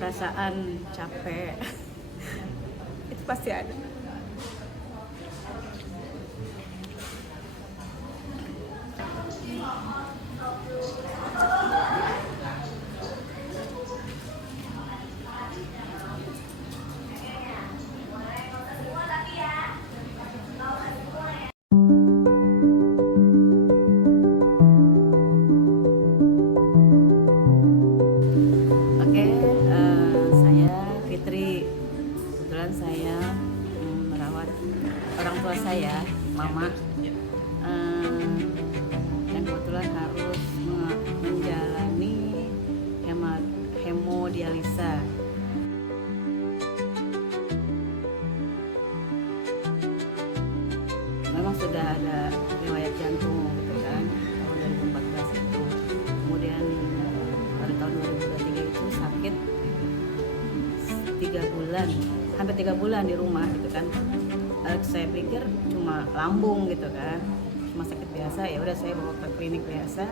perasaan capek itu pasti ada. Oke, saya Fitri. Kebetulan saya merawat orang tua saya, mama, dan kebetulan harus menjalani hemodialisa. Memang sudah ada riwayat jantung gitu kan, tahun 2014 itu. Kemudian pada tahun 2023 itu sakit 3 bulan, hampir 3 bulan di rumah gitu kan. Saya pikir cuma lambung gitu kan, cuma sakit biasa, ya udah saya bawa ke klinik biasa.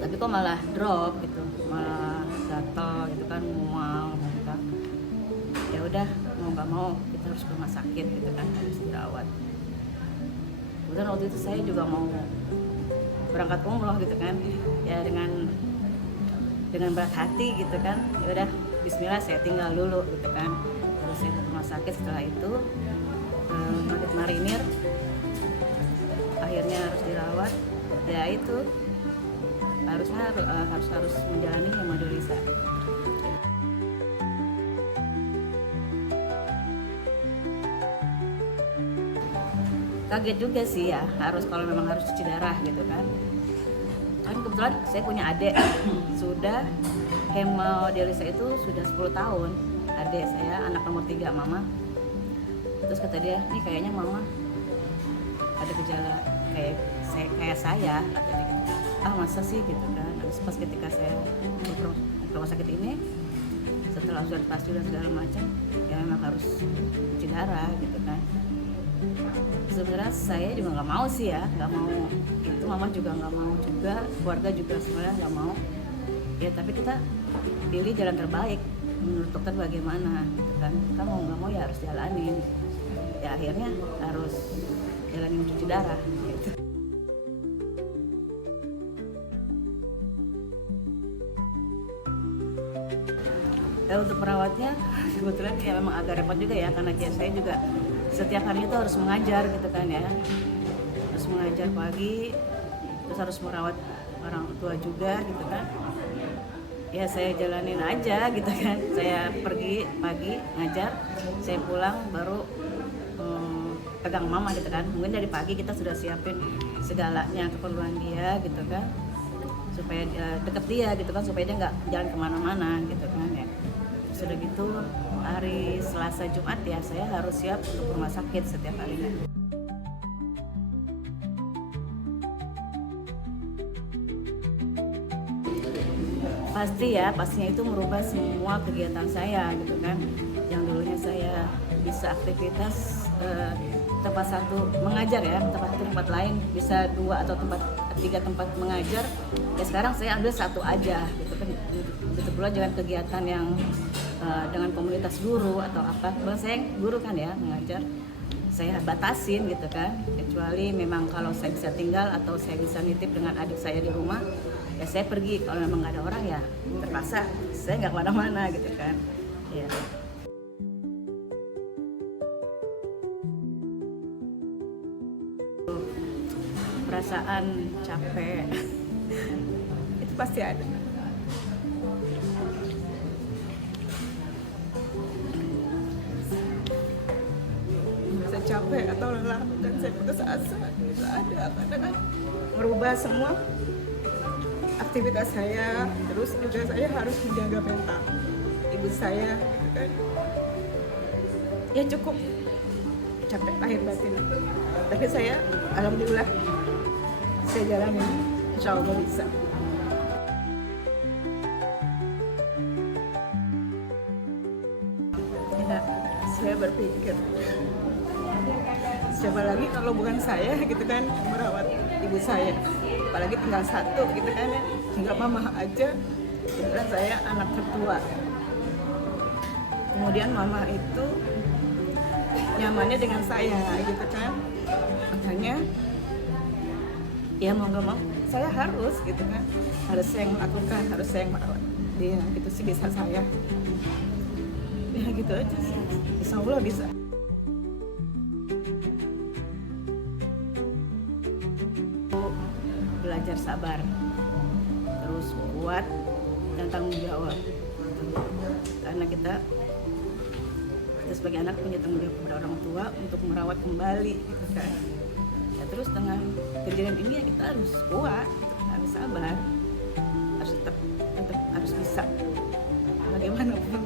Tapi kok malah drop gitu, malah gatal gitu kan, mual gitu kan. Ya udah, mau nggak mau kita harus ke rumah sakit gitu kan, harus dirawat. Kemudian waktu itu saya juga mau berangkat umroh gitu kan, ya dengan berat hati gitu kan. Ya udah, Bismillah, saya tinggal dulu gitu kan. Terus saya ke rumah sakit. Setelah itu sakit marinir, akhirnya harus dirawat. Ya itu harus menjalani hemodialisa. Kaget juga sih ya, kalau memang harus cuci darah gitu kan. Kan kebetulan saya punya adik sudah hemodialisa itu sudah 10 tahun. Adik saya anak nomor 3 mama. Terus kata dia, nih kayaknya mama ada gejala kayak saya, katanya gitu. Ah masa sih gitu kan. Terus pas ketika saya ke rumah sakit ini, setelah observasi dan segala macam, ya memang harus cuci darah gitu kan. Sebenarnya saya juga nggak mau sih ya, nggak mau itu, mama juga nggak mau juga, keluarga juga sebenarnya nggak mau ya, tapi kita pilih jalan terbaik menurut dokter bagaimana gitu kan. Kita mau nggak mau ya harus jalanin, ya akhirnya harus jalanin cuci darah gitu. Dan untuk merawatnya kebetulan ya memang agak repot juga ya, karena saya juga setiap hari itu harus mengajar gitu kan ya, harus mengajar pagi, terus harus merawat orang tua juga gitu kan. Ya saya jalanin aja gitu kan, saya pergi pagi ngajar, saya pulang baru pegang mama gitu kan. Mungkin dari pagi kita sudah siapin segalanya keperluan dia gitu kan, supaya deket dia gitu kan, supaya dia nggak jalan kemana-mana gitu kan ya. Sudah gitu hari Selasa Jumat ya saya harus siap untuk rumah sakit setiap harinya. Pastinya itu merubah semua kegiatan saya gitu kan. Yang dulunya saya bisa aktivitas tempat satu mengajar ya, tempat lain bisa 2 atau 3 tempat mengajar. Ya sekarang saya ambil satu aja gitu kan. Betul pula jangan kegiatan yang dengan komunitas guru atau apa. Kalau saya guru kan ya, mengajar, saya batasin gitu kan. Kecuali memang kalau saya bisa tinggal atau saya bisa nitip dengan adik saya di rumah, ya saya pergi. Kalau memang nggak ada orang ya terpaksa saya nggak kemana-mana gitu kan ya. Perasaan capek itu pasti ada. Saya capek atau lelah dan saya putus asa itu ada, karena kan merubah semua aktivitas saya. Terus juga saya harus menjaga mental ibu saya gitu kan. Ya cukup capek lahir batin, tapi saya alhamdulillah saya jalanin, insya Allah bisa. Ya, saya berpikir siapa lagi kalau bukan saya gitu kan merawat ibu saya, apalagi tinggal satu gitu kan ya, tinggal mama aja. kebetulan saya anak tertua. Kemudian mama itu nyamannya dengan saya gitu kan, makanya ya mau nggak mau saya harus gitu kan, harus saya yang melakukan, harus saya yang merawat dia, itu sih bisa saya ya gitu aja sih, insya Allah bisa. Belajar sabar, terus kuat dan tanggung jawab, karena kita sebagai anak punya tanggung jawab kepada orang tua untuk merawat kembali gitu kan. Ya, terus dengan kejadian ini ya kita harus kuat gitu, harus sabar, harus tetap harus bisa bagaimanapun